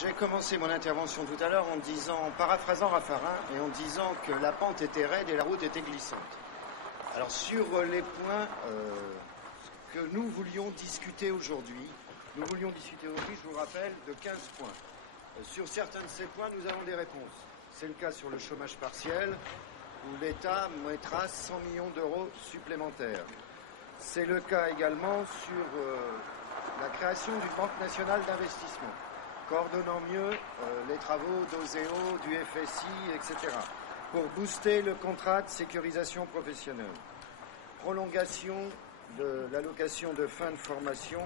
J'ai commencé mon intervention tout à l'heure en paraphrasant Raffarin et en disant que la pente était raide et la route était glissante. Alors sur les points que nous voulions discuter aujourd'hui, je vous rappelle, de 15 points. Sur certains de ces points, nous avons des réponses. C'est le cas sur le chômage partiel, où l'État mettra 100 millions d'euros supplémentaires. C'est le cas également sur la création d'une banque nationale d'investissement, coordonnant mieux les travaux d'OSEO, du FSI, etc., pour booster le contrat de sécurisation professionnelle. Prolongation de l'allocation de fin de formation,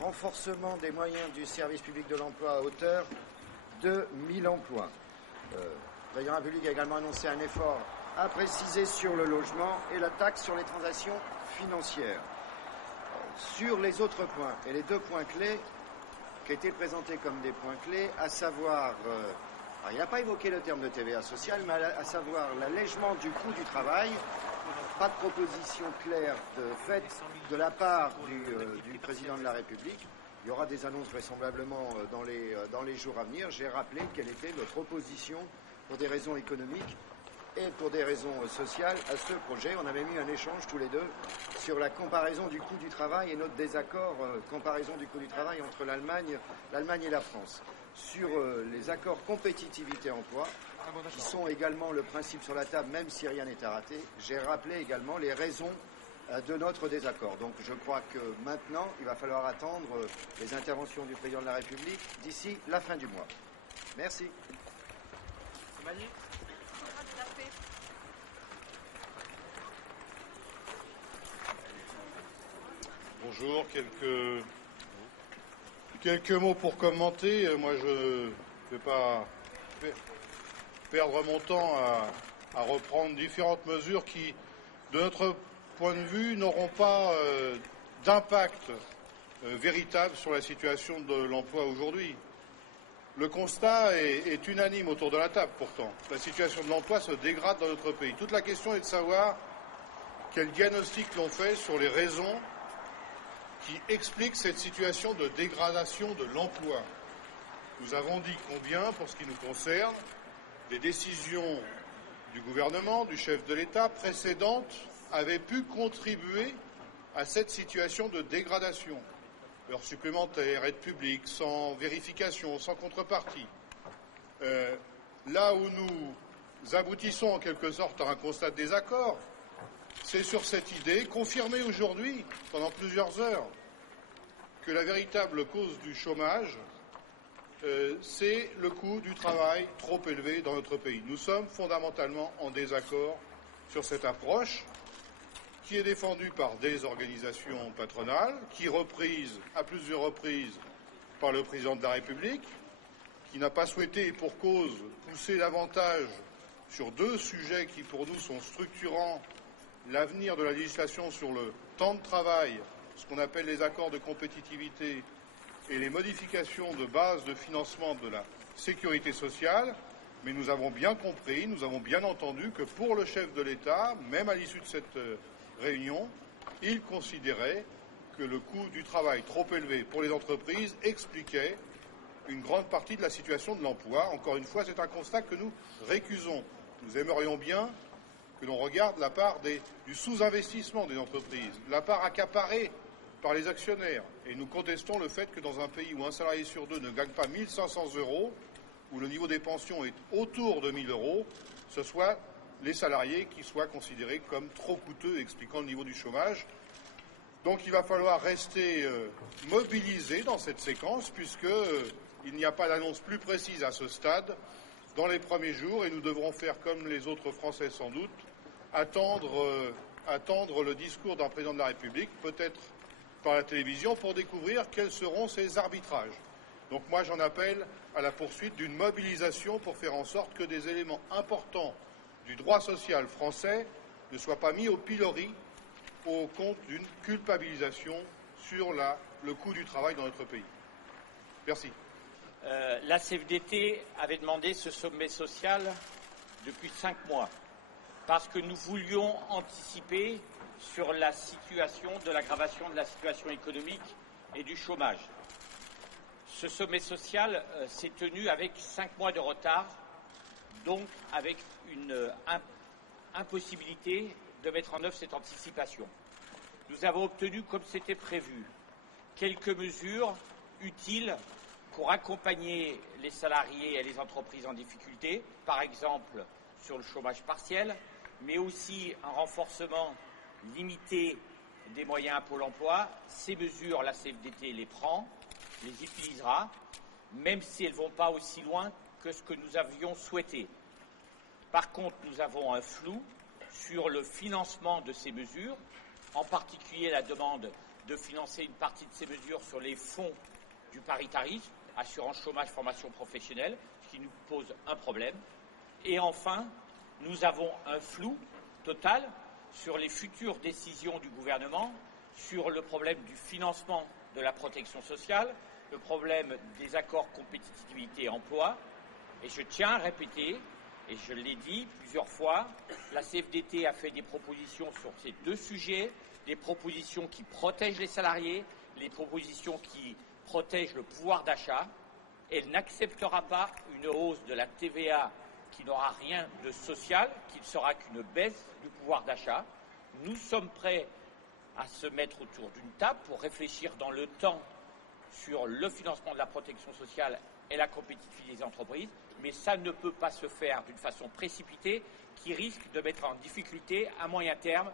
renforcement des moyens du service public de l'emploi à hauteur de 1000 emplois. Le président de la République a également annoncé un effort à préciser sur le logement et la taxe sur les transactions financières. Sur les autres points, et les deux points clés qui étaient présentés comme des points clés, à savoir, il n'a pas évoqué le terme de TVA sociale, mais à savoir l'allègement du coût du travail. Pas de proposition claire faite de la part du président de la République. Il y aura des annonces vraisemblablement dans les jours à venir. J'ai rappelé quelle était notre opposition pour des raisons économiques et pour des raisons sociales à ce projet. On avait mis un échange tous les deux sur la comparaison du coût du travail et notre désaccord, comparaison du coût du travail entre l'Allemagne et la France. Sur les accords compétitivité-emploi, qui sont également le principe sur la table, même si rien n'est à rater, j'ai rappelé également les raisons de notre désaccord. Donc je crois que maintenant, il va falloir attendre les interventions du président de la République d'ici la fin du mois. Merci. Bonjour, quelques mots pour commenter. Moi, je ne vais pas perdre mon temps à reprendre différentes mesures qui, de notre point de vue, n'auront pas d'impact véritable sur la situation de l'emploi aujourd'hui. Le constat est unanime autour de la table, pourtant. La situation de l'emploi se dégrade dans notre pays. Toute la question est de savoir quel diagnostic l'on fait sur les raisons qui expliquent cette situation de dégradation de l'emploi. Nous avons dit combien, pour ce qui nous concerne, des décisions du gouvernement, du chef de l'État précédentes avaient pu contribuer à cette situation de dégradation. Heures supplémentaires, aide publique, sans vérification, sans contrepartie. Là où nous aboutissons en quelque sorte à un constat de désaccord, c'est sur cette idée, confirmée aujourd'hui pendant plusieurs heures, que la véritable cause du chômage, c'est le coût du travail trop élevé dans notre pays. Nous sommes fondamentalement en désaccord sur cette approche qui est défendue par des organisations patronales, qui est reprise à plusieurs reprises par le président de la République, qui n'a pas souhaité, pour cause, pousser davantage sur deux sujets qui, pour nous, sont structurants, l'avenir de la législation sur le temps de travail, ce qu'on appelle les accords de compétitivité, et les modifications de base de financement de la sécurité sociale, mais nous avons bien compris, nous avons bien entendu que pour le chef de l'État, même à l'issue de cette réunion, il considérait que le coût du travail trop élevé pour les entreprises expliquait une grande partie de la situation de l'emploi. Encore une fois, c'est un constat que nous récusons. Nous aimerions bien que l'on regarde la part du sous-investissement des entreprises, la part accaparée par les actionnaires. Et nous contestons le fait que dans un pays où un salarié sur deux ne gagne pas 1 500 €, où le niveau des pensions est autour de 1 000 €, ce soit les salariés qui soient considérés comme trop coûteux, expliquant le niveau du chômage. Donc il va falloir rester mobilisé dans cette séquence, puisqu'il n'y a pas d'annonce plus précise à ce stade dans les premiers jours, et nous devrons faire comme les autres Français sans doute, attendre le discours d'un président de la République, peut-être par la télévision, pour découvrir quels seront ces arbitrages. Donc moi j'en appelle à la poursuite d'une mobilisation pour faire en sorte que des éléments importants du droit social français ne soient pas mis au pilori au compte d'une culpabilisation sur le coût du travail dans notre pays. Merci. La CFDT avait demandé ce sommet social depuis 5 mois parce que nous voulions anticiper sur la situation de l'aggravation de la situation économique et du chômage. Ce sommet social s'est tenu avec 5 mois de retard, donc avec une impossibilité de mettre en œuvre cette anticipation. Nous avons obtenu, comme c'était prévu, quelques mesures utiles pour accompagner les salariés et les entreprises en difficulté, par exemple sur le chômage partiel, mais aussi un renforcement limité des moyens à Pôle emploi. Ces mesures, la CFDT les prend, les utilisera, même si elles ne vont pas aussi loin que ce que nous avions souhaité. Par contre, nous avons un flou sur le financement de ces mesures, en particulier la demande de financer une partie de ces mesures sur les fonds du paritarisme, assurance chômage, formation professionnelle, ce qui nous pose un problème. Et enfin, nous avons un flou total sur les futures décisions du gouvernement, sur le problème du financement de la protection sociale, le problème des accords compétitivité emploi. Et je tiens à répéter, et je l'ai dit plusieurs fois, la CFDT a fait des propositions sur ces deux sujets, des propositions qui protègent les salariés, les propositions qui protègent le pouvoir d'achat. Elle n'acceptera pas une hausse de la TVA qui n'aura rien de social, qui ne sera qu'une baisse du pouvoir d'achat. Nous sommes prêts à se mettre autour d'une table pour réfléchir dans le temps sur le financement de la protection sociale et la compétitivité des entreprises, mais ça ne peut pas se faire d'une façon précipitée qui risque de mettre en difficulté à moyen terme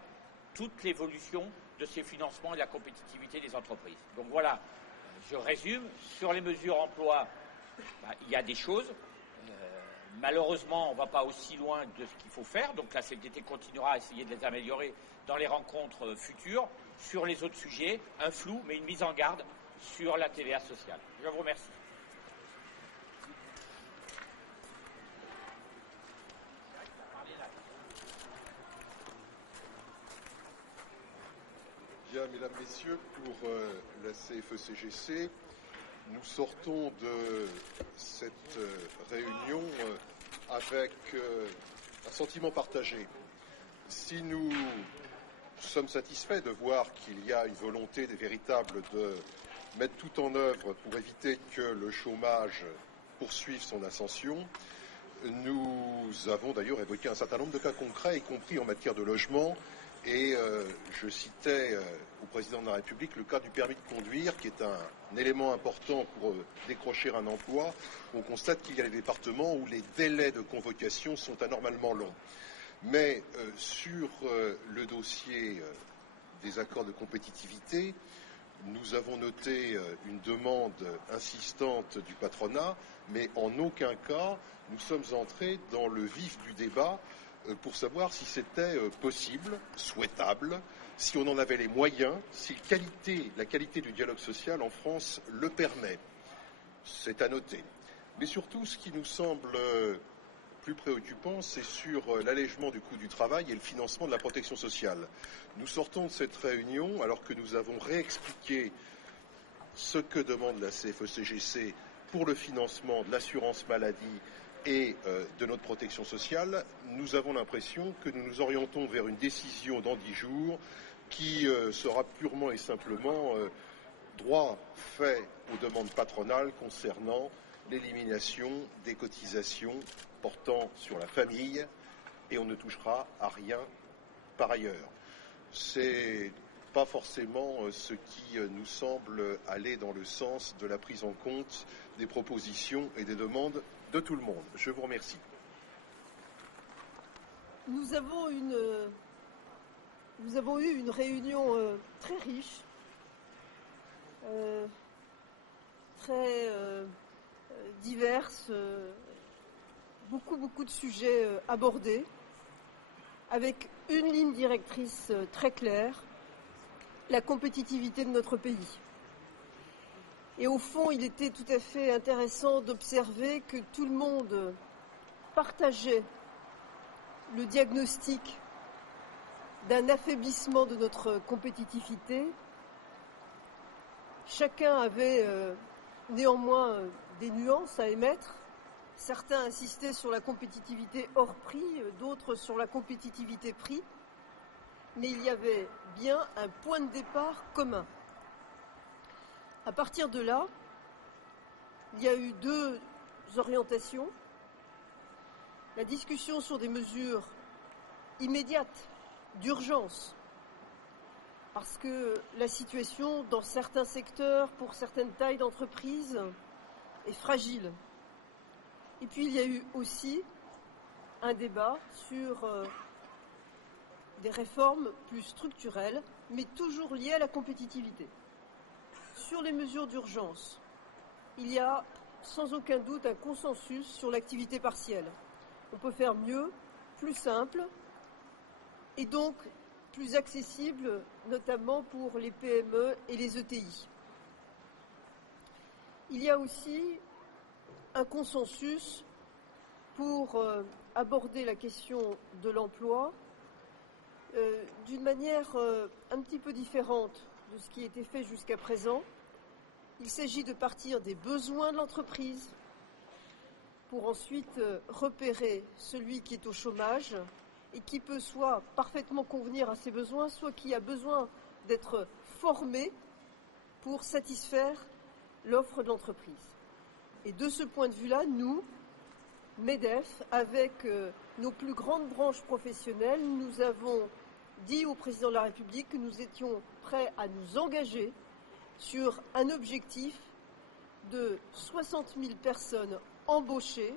toute l'évolution de ces financements et de la compétitivité des entreprises. Donc voilà, je résume. Sur les mesures emploi, il y a des choses. Malheureusement, on ne va pas aussi loin de ce qu'il faut faire, donc la CFDT continuera à essayer de les améliorer dans les rencontres futures. Sur les autres sujets, un flou, mais une mise en garde sur la TVA sociale. Je vous remercie. Bien, mesdames, messieurs, pour la CFE-CGC, nous sortons de cette réunion avec un sentiment partagé. Si nous sommes satisfaits de voir qu'il y a une volonté véritable de mettre tout en œuvre pour éviter que le chômage poursuive son ascension, nous avons d'ailleurs évoqué un certain nombre de cas concrets, y compris en matière de logement. Et je citais au président de la République le cas du permis de conduire, qui est un élément important pour décrocher un emploi. On constate qu'il y a des départements où les délais de convocation sont anormalement longs. Mais sur le dossier des accords de compétitivité, nous avons noté une demande insistante du patronat, mais en aucun cas nous sommes entrés dans le vif du débat pour savoir si c'était possible, souhaitable, si on en avait les moyens, si la qualité du dialogue social en France le permet. C'est à noter. Mais surtout, ce qui nous semble plus préoccupant, c'est sur l'allègement du coût du travail et le financement de la protection sociale. Nous sortons de cette réunion alors que nous avons réexpliqué ce que demande la CFE-CGC pour le financement de l'assurance maladie et de notre protection sociale. Nous avons l'impression que nous nous orientons vers une décision dans 10 jours qui sera purement et simplement droit fait aux demandes patronales concernant l'élimination des cotisations portant sur la famille, et on ne touchera à rien par ailleurs. C'est pas forcément ce qui nous semble aller dans le sens de la prise en compte des propositions et des demandes de tout le monde. Je vous remercie. Nous avons eu une réunion très riche, très diverse, beaucoup de sujets abordés, avec une ligne directrice très claire, la compétitivité de notre pays. Et au fond, il était tout à fait intéressant d'observer que tout le monde partageait le diagnostic d'un affaiblissement de notre compétitivité. Chacun avait néanmoins des nuances à émettre. Certains insistaient sur la compétitivité hors prix, d'autres sur la compétitivité prix. Mais il y avait bien un point de départ commun. À partir de là, Il y a eu deux orientations. La discussion sur des mesures immédiates, d'urgence, parce que la situation dans certains secteurs, pour certaines tailles d'entreprises, est fragile. Et puis il y a eu aussi un débat sur des réformes plus structurelles, mais toujours liées à la compétitivité. Sur les mesures d'urgence, il y a sans aucun doute un consensus sur l'activité partielle. On peut faire mieux, plus simple, et donc plus accessible, notamment pour les PME et les ETI. Il y a aussi un consensus pour aborder la question de l'emploi d'une manière un petit peu différente de ce qui a été fait jusqu'à présent. Il s'agit de partir des besoins de l'entreprise pour ensuite repérer celui qui est au chômage et qui peut soit parfaitement convenir à ses besoins, soit qui a besoin d'être formé pour satisfaire l'offre de l'entreprise. Et de ce point de vue-là, nous, MEDEF, avec nos plus grandes branches professionnelles, nous avons dit au président de la République que nous étions prêts à nous engager sur un objectif de 60 000 personnes embauchées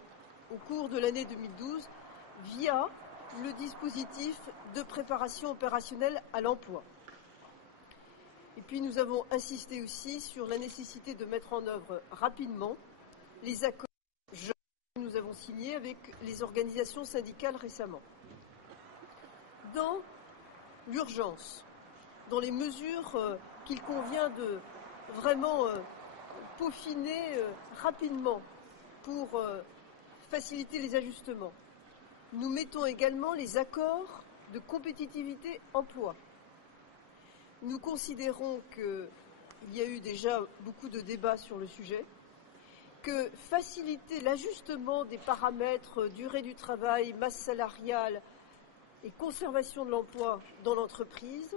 au cours de l'année 2012 via le dispositif de préparation opérationnelle à l'emploi. Et puis nous avons insisté aussi sur la nécessité de mettre en œuvre rapidement les accords jeunes que nous avons signés avec les organisations syndicales récemment. Dans l'urgence, dans les mesures qu'il convient de vraiment peaufiner rapidement pour faciliter les ajustements, nous mettons également les accords de compétitivité emploi. Nous considérons qu'il y a eu déjà beaucoup de débats sur le sujet, que faciliter l'ajustement des paramètres durée du travail, masse salariale et conservation de l'emploi dans l'entreprise,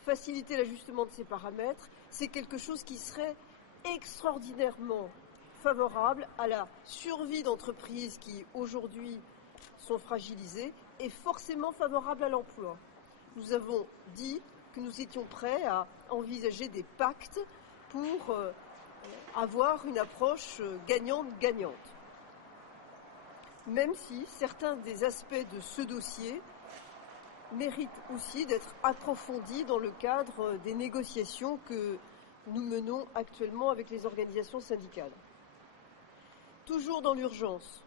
faciliter l'ajustement de ces paramètres, c'est quelque chose qui serait extraordinairement favorable à la survie d'entreprises qui aujourd'hui sont fragilisées et forcément favorable à l'emploi. Nous avons dit que nous étions prêts à envisager des pactes pour avoir une approche gagnante-gagnante. Même si certains des aspects de ce dossier méritent aussi d'être approfondis dans le cadre des négociations que nous menons actuellement avec les organisations syndicales. Toujours dans l'urgence,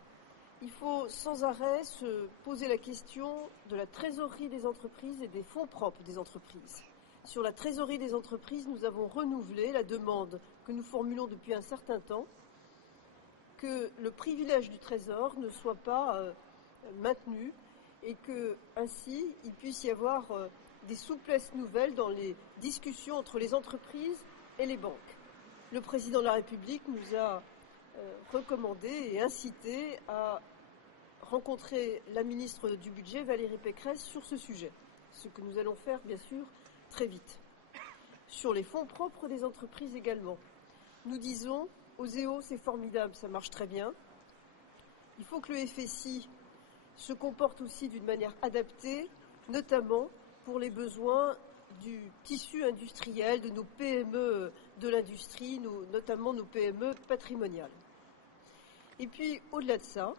il faut sans arrêt se poser la question de la trésorerie des entreprises et des fonds propres des entreprises. Sur la trésorerie des entreprises, nous avons renouvelé la demande que nous formulons depuis un certain temps, que le privilège du Trésor ne soit pas maintenu et que ainsi il puisse y avoir des souplesses nouvelles dans les discussions entre les entreprises et les banques. Le président de la République nous a recommandé et incité à rencontrer la ministre du Budget, Valérie Pécresse, sur ce sujet, ce que nous allons faire bien sûr très vite. Sur les fonds propres des entreprises également, nous disons, Oseo c'est formidable, ça marche très bien, il faut que le FSI se comporte aussi d'une manière adaptée, notamment pour les besoins du tissu industriel, de nos PME de l'industrie, notamment nos PME patrimoniales. Et puis, au-delà de ça,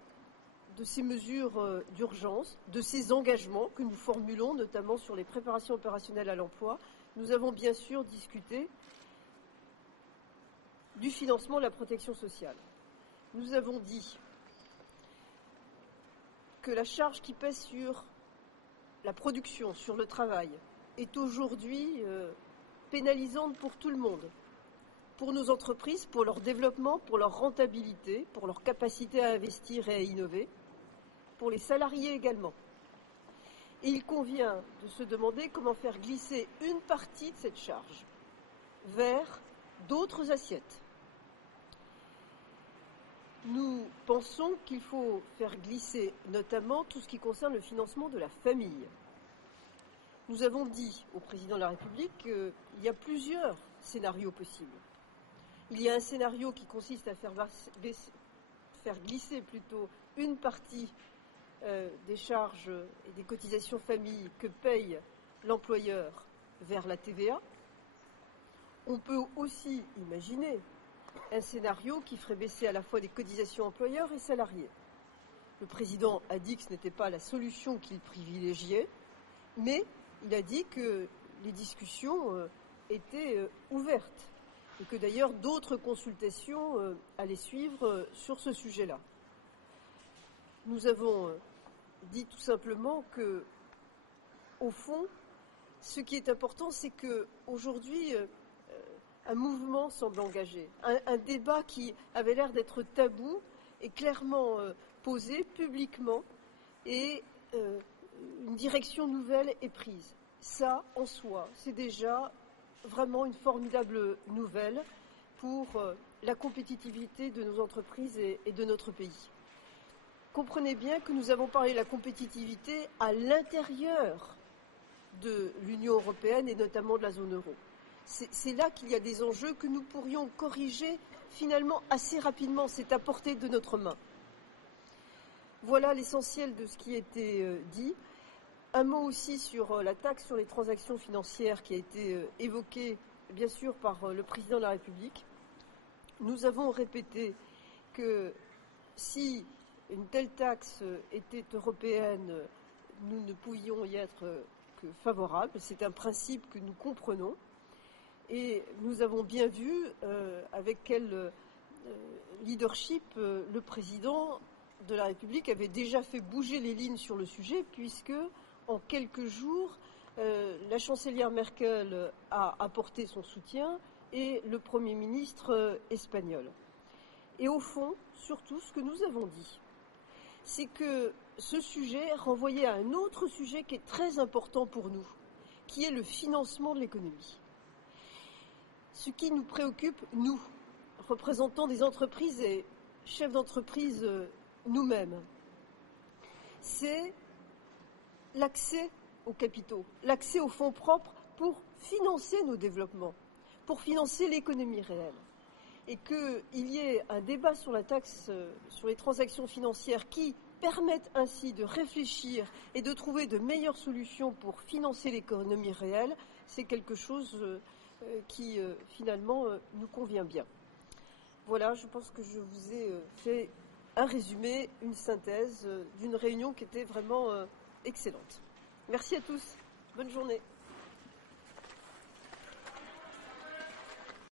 de ces mesures d'urgence, de ces engagements que nous formulons, notamment sur les préparations opérationnelles à l'emploi, nous avons bien sûr discuté du financement de la protection sociale. Nous avons dit que la charge qui pèse sur la production, sur le travail, est aujourd'hui pénalisante pour tout le monde, pour nos entreprises, pour leur développement, pour leur rentabilité, pour leur capacité à investir et à innover, pour les salariés également. Et il convient de se demander comment faire glisser une partie de cette charge vers d'autres assiettes. Nous pensons qu'il faut faire glisser notamment tout ce qui concerne le financement de la famille. Nous avons dit au président de la République qu'il y a plusieurs scénarios possibles. Il y a un scénario qui consiste à faire glisser plutôt une partie des charges et des cotisations famille que paye l'employeur vers la TVA. On peut aussi imaginer un scénario qui ferait baisser à la fois les cotisations employeurs et salariés. Le président a dit que ce n'était pas la solution qu'il privilégiait, mais il a dit que les discussions étaient ouvertes et que d'ailleurs d'autres consultations allaient suivre sur ce sujet-là. Nous avons dit tout simplement que, au fond, ce qui est important, c'est qu'aujourd'hui, un mouvement semble engagé. Un débat qui avait l'air d'être tabou est clairement posé publiquement et une direction nouvelle est prise. Ça, en soi, c'est déjà vraiment une formidable nouvelle pour la compétitivité de nos entreprises et de notre pays. Comprenez bien que nous avons parlé de la compétitivité à l'intérieur de l'Union européenne et notamment de la zone euro. C'est là qu'il y a des enjeux que nous pourrions corriger finalement assez rapidement. C'est à portée de notre main. Voilà l'essentiel de ce qui a été dit. Un mot aussi sur la taxe sur les transactions financières qui a été évoquée, bien sûr, par le président de la République. Nous avons répété que si une telle taxe était européenne, nous ne pouvions y être que favorables. C'est un principe que nous comprenons. Et nous avons bien vu avec quel leadership le président de la République avait déjà fait bouger les lignes sur le sujet, puisque en quelques jours, la chancelière Merkel a apporté son soutien et le Premier ministre espagnol. Et au fond, surtout, ce que nous avons dit, c'est que ce sujet renvoyait à un autre sujet qui est très important pour nous, qui est le financement de l'économie. Ce qui nous préoccupe, nous, représentants des entreprises et chefs d'entreprise nous-mêmes, c'est l'accès aux capitaux, l'accès aux fonds propres pour financer nos développements, pour financer l'économie réelle. Et qu'il y ait un débat sur la taxe sur les transactions financières qui permette ainsi de réfléchir et de trouver de meilleures solutions pour financer l'économie réelle, c'est quelque chose qui finalement nous convient bien. Voilà, je pense que je vous ai fait un résumé, une synthèse d'une réunion qui était vraiment excellente. Merci à tous, bonne journée.